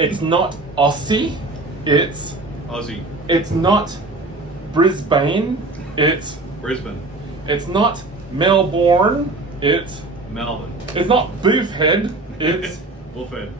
It's not Aussie, it's Aussie. It's not Brisbane, it's Brisbane. It's not Melbourne, it's Melbourne. It's not Boofhead, it's Bullfed.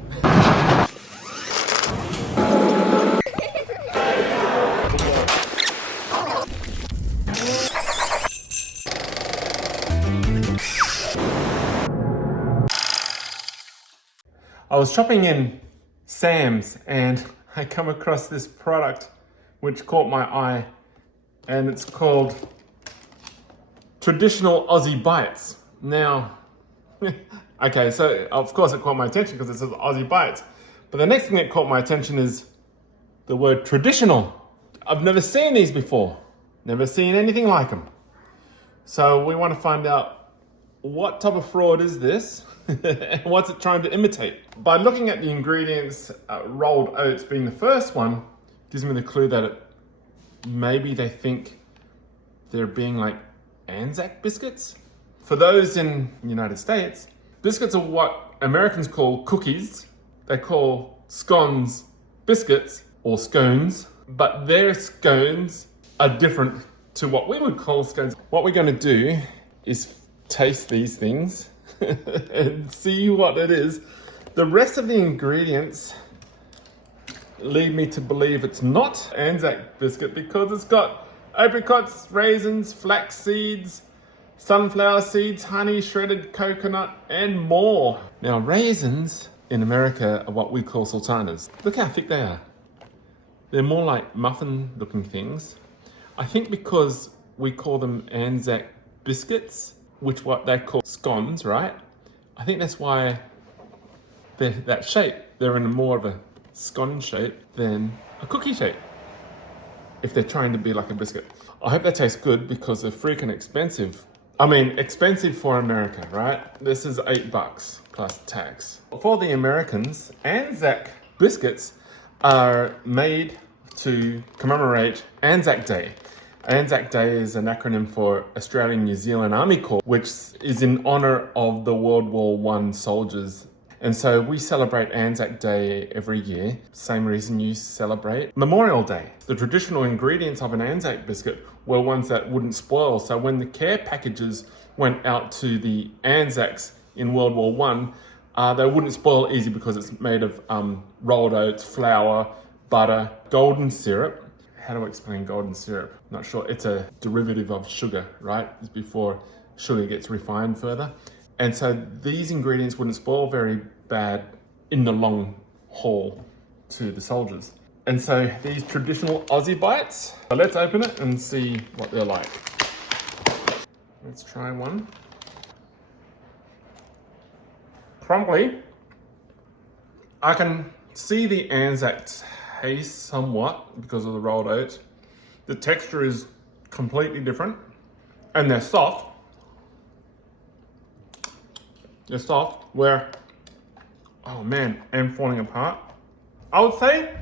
I was shopping in Sam's and I come across this product which caught my eye, and it's called Traditional Aussie Bites. Now, okay, so of course it caught my attention because it says Aussie Bites, but the next thing that caught my attention is the word traditional. I've never seen these before, never seen anything like them. So we want to find out what type of fraud is this and what's it trying to imitate. By looking at the ingredients, rolled oats being the first one, gives me the clue that maybe they think they're being like Anzac biscuits. For those in the United States, biscuits are what Americans call cookies. They call scones biscuits or scones, but their scones are different to what we would call scones. What we're going to do is taste these things and see what it is. The rest of the ingredients lead me to believe it's not Anzac biscuit because it's got apricots, raisins, flax seeds, sunflower seeds, honey, shredded coconut, and more. Now, raisins in America are what we call sultanas. Look how thick they are. They're more like muffin-looking things. I think because we call them Anzac biscuits, which what they call scones, right? I think that's why they're that shape. They're in more of a scone shape than a cookie shape, if they're trying to be like a biscuit. I hope they taste good because they're freaking expensive. I mean, expensive for America, right? This is $8 plus tax. For the Americans, Anzac biscuits are made to commemorate Anzac Day. Anzac Day is an acronym for Australian New Zealand Army Corps, which is in honor of the World War I soldiers. And so we celebrate Anzac Day every year. Same reason you celebrate Memorial Day. The traditional ingredients of an Anzac biscuit were ones that wouldn't spoil. So when the care packages went out to the Anzacs in World War I, they wouldn't spoil easy because it's made of rolled oats, flour, butter, golden syrup. How do I explain golden syrup? Not sure. It's a derivative of sugar, right? It's before sugar gets refined further. And so these ingredients wouldn't spoil very bad in the long haul to the soldiers. And so these traditional Aussie bites, so let's open it and see what they're like. Let's try one. Crumbly. I can see the Anzac taste somewhat because of the rolled oats. The texture is completely different and they're soft. They're soft where, oh man, I'm falling apart. I would say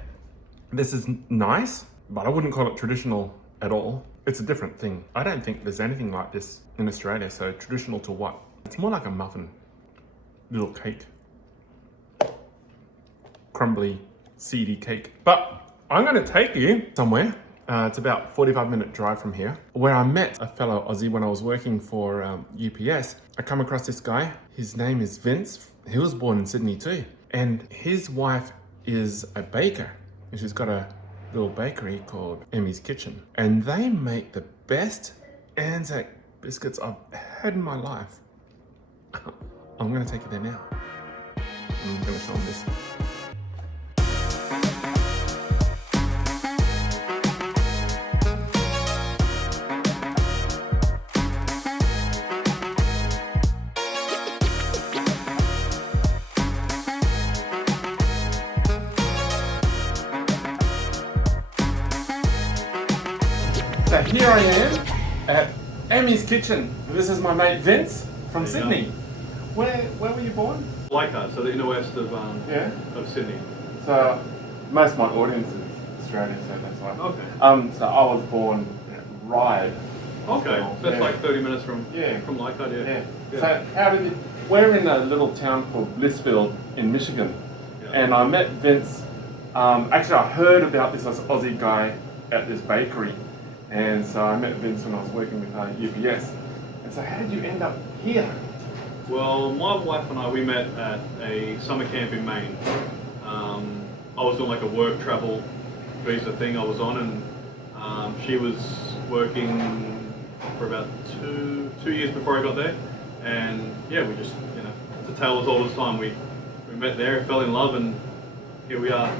this is nice, but I wouldn't call it traditional at all. It's a different thing. I don't think there's anything like this in Australia. So traditional to what? It's more like a muffin, little cake. Crumbly, seedy cake. But I'm gonna take you somewhere. It's about a 45-minute drive from here, where I met a fellow Aussie when I was working for UPS. I come across this guy. His name is Vince. He was born in Sydney too. And his wife is a baker. And she's got a little bakery called Emmy's Kitchen. And they make the best Anzac biscuits I've had in my life. I'm gonna take you there now. I'm gonna show them this. So here I am at Emmy's Kitchen. This is my mate Vince from Sydney. Where were you born? Leichhardt, so the inner west of Sydney. So most of my audience is Australia, so that's why. Okay. So I was born at Ryde. Okay, so that's like 30 minutes from Leichhardt, yeah. So how did you? We're in a little town called Blissfield in Michigan, and I met Vince Actually, I heard about this Aussie guy at this bakery, and so I met Vince when I was working with UPS. And so, how did you end up here? Well, my wife and I, we met at a summer camp in Maine. I was doing like a work travel visa thing I was on, and she was working for about two years before I got there. And yeah, we just, it's a tale as old as time. We met there, fell in love, and here we are.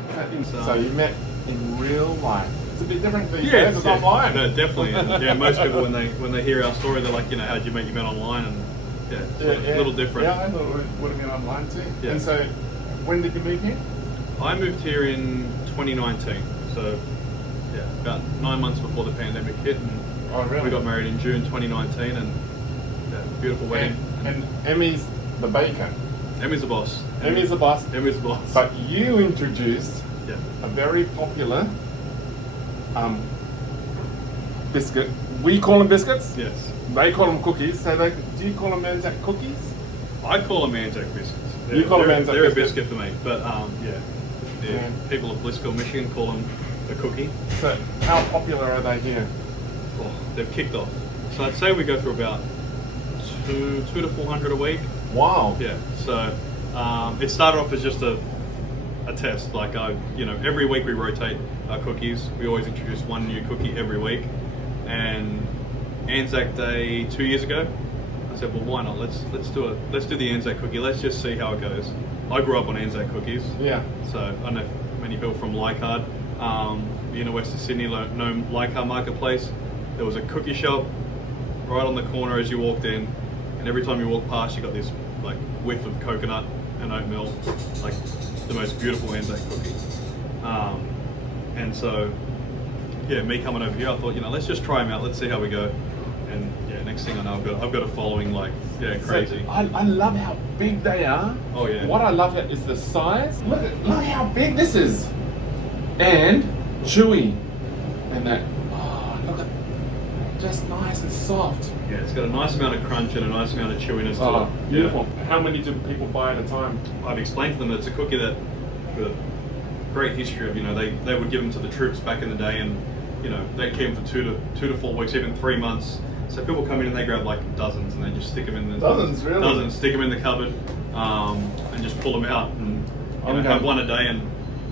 So you met in real life. It's a bit different these yeah, days. It's online. No, definitely. And, yeah, most people when they hear our story, they're like, how'd you meet? You met online, and it's a little different. Yeah, I thought it would have been online too. Yeah. And so, when did you move here? I moved here in 2019. So yeah, about 9 months before the pandemic hit, and Oh, really? we got married in June 2019, and beautiful wedding. And Emmy's the baker. Emmy's the boss. Emmy's the boss. Emmy's the boss. But you introduced Yeah. a very popular biscuit. We call them biscuits. Yes. They call them cookies. So do you call them Anzac cookies? I call them Anzac biscuits. You call them Anzac They're a biscuits? biscuit for me, but Yeah. people of Blissville, Michigan call them a cookie. So how popular are they here? Oh, they've kicked off. So I'd say we go through about two to 400 a week. Wow. Yeah. So it started off as just a test. Like every week we rotate our cookies. We always introduce one new cookie every week. And Anzac Day 2 years ago, I said, well, why not? Let's do the Anzac cookie. Let's just see how it goes. I grew up on Anzac cookies. Yeah. So I don't know if many people from Leichhardt, west of Sydney, know Leichhardt Marketplace. There was a cookie shop right on the corner as you walked in, and every time you walk past, you got this like whiff of coconut and oatmeal, like the most beautiful Anzac cookie. And so, yeah, me coming over here, I thought, let's just try them out. Let's see how we go. And yeah, next thing I know, I've got a following crazy. So, I love how big they are. Oh yeah. What I love is the size. Look how big this is, and chewy, and that. Oh, look at, just nice and soft. Yeah, it's got a nice amount of crunch and a nice amount of chewiness to Oh, it. beautiful. How many do people buy at a time? I've explained to them that it's a cookie that with a great history of, they would give them to the troops back in the day, and they came for two to 4 weeks, even 3 months. So people come in and they grab like dozens, and they just stick them in the Dozens, really? Dozens, stick them in the cupboard, and just pull them out and have one a day. And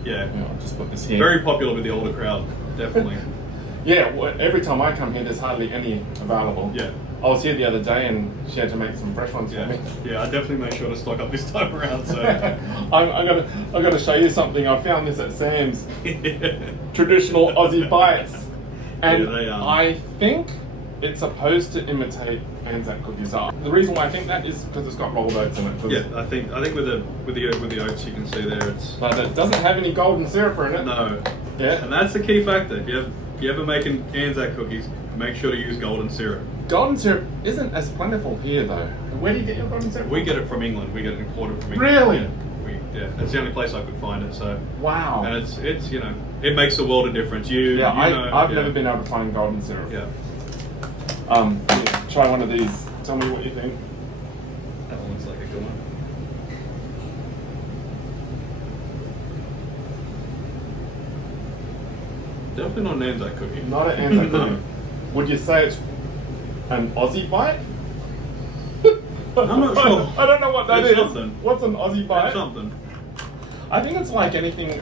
yeah, I'll just put this here. very popular with the older crowd, definitely. Yeah, every time I come here, there's hardly any available. Yeah. I was here the other day, and she had to make some fresh ones Yeah, for me. yeah, I definitely make sure to stock up this time around. So I'm gonna show you something. I found this at Sam's. Traditional Aussie bites, and Yeah, they are. I think it's supposed to imitate Anzac cookies. The reason why I think that is because it's got rolled oats in it. yeah, I think with the oats you can see there, it's But it doesn't have any golden syrup in it. no. Yeah. And that's the key factor. If you're ever making Anzac cookies, make sure to use golden syrup. Golden syrup isn't as plentiful here though. Where do you get your golden syrup? We get it from England. We get it imported from England. Really? Yeah, it's the only place I could find it. So Wow. and it's it makes a world of difference. I've never been able to find golden syrup. Yeah. Here, try one of these. Tell me what you think. That one looks like a good one. Definitely not an Anzac cookie. Not an Anzac cookie. Would you say it's an Aussie bite? I'm not sure. I don't know what that It's is. something. What's an Aussie bite? Something. I think it's like anything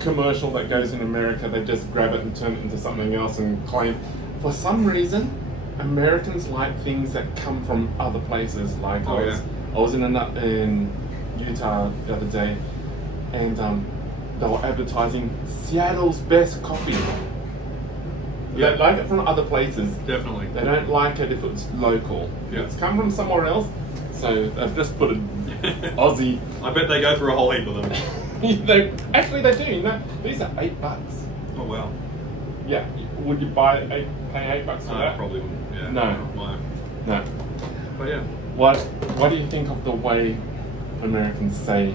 commercial that goes in America. They just grab it and turn it into something else and claim. For some reason, Americans like things that come from other places. Like Oh, yeah. I was in Utah the other day, and they were advertising Seattle's best coffee. Yeah. They like it from other places. Definitely. They don't like it if it's local. Yeah. It's come from somewhere else, so they've just put an Aussie. I bet they go through a whole heap of them. They do. These are $8. Oh wow. Yeah. Would you pay $8 for I that? probably wouldn't. Yeah. No. No. But yeah. What do you think of the way Americans say?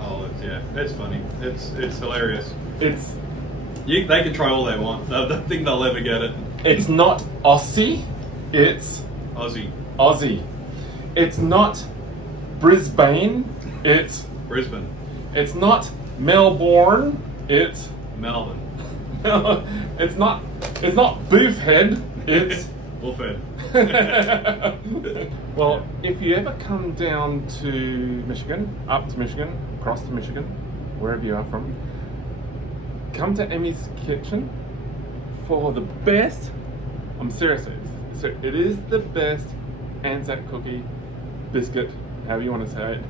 Oh, it's funny. It's hilarious. It's They can try all they want. I don't think they'll ever get it. It's not Aussie. It's Aussie. Aussie. It's not Brisbane. It's Brisbane. It's not Melbourne, it's Melbourne. it's not beef head, it's Bullfed. well, if you ever come down to Michigan, up to Michigan, across to Michigan, wherever you are from, come to Emmy's kitchen for the best, I'm serious, it is the best Anzac cookie, biscuit, however you want to say it,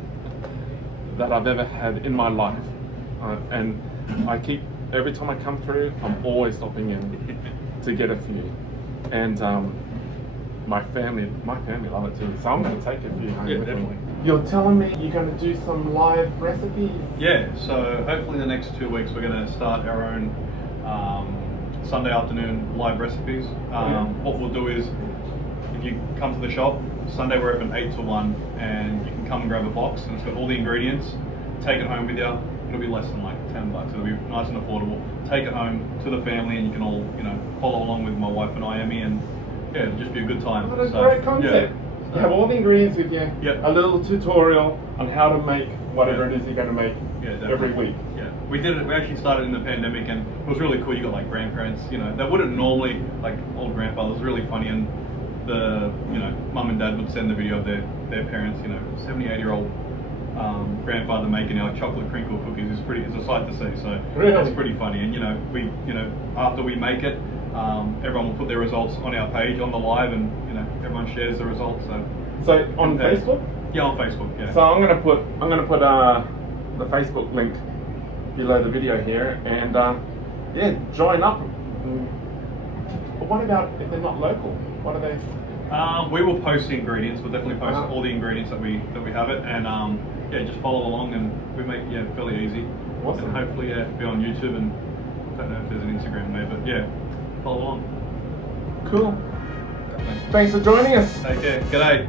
that I've ever had in my life. And every time I come through, I'm always stopping in to get a few. And my family love it too. So I'm going to take a few home with definitely. me. You're telling me you're going to do some live recipes? Yeah, so hopefully in the next 2 weeks we're going to start our own Sunday afternoon live recipes. What we'll do is, if you come to the shop, Sunday we're open 8 to 1, and you can come and grab a box, and it's got all the ingredients. Take it home with you. It'll be less than like $10. It'll be nice and affordable. Take it home to the family, and you can all, follow along with my wife and I, Emmy, and yeah, it'll just be a good time. What a great concept. Yeah. You have all the ingredients with you, Yep. a little tutorial on how to make whatever it is you're going to make every week. Yeah, we did it. We actually started in the pandemic, and it was really cool. You got like grandparents, that wouldn't normally, like old grandfathers. It was really funny, and the mum and dad would send the video of their parents, 70, 80-year-old grandfather making our chocolate crinkle cookies. It's a sight to see. So really? It's pretty funny. And we after we make it, everyone will put their results on our page on the live, and everyone shares the results. So on Facebook? Yeah, on Facebook. Yeah. So I'm gonna put the Facebook link below the video here, and join up. But what about if they're not local? What are they? We will post the ingredients. We'll definitely post all the ingredients that we have it, and just follow along, and we make fairly easy. Awesome. And hopefully be on YouTube, and I don't know if there's an Instagram there, but follow along. Cool. Thanks for joining us. Take care. G'day.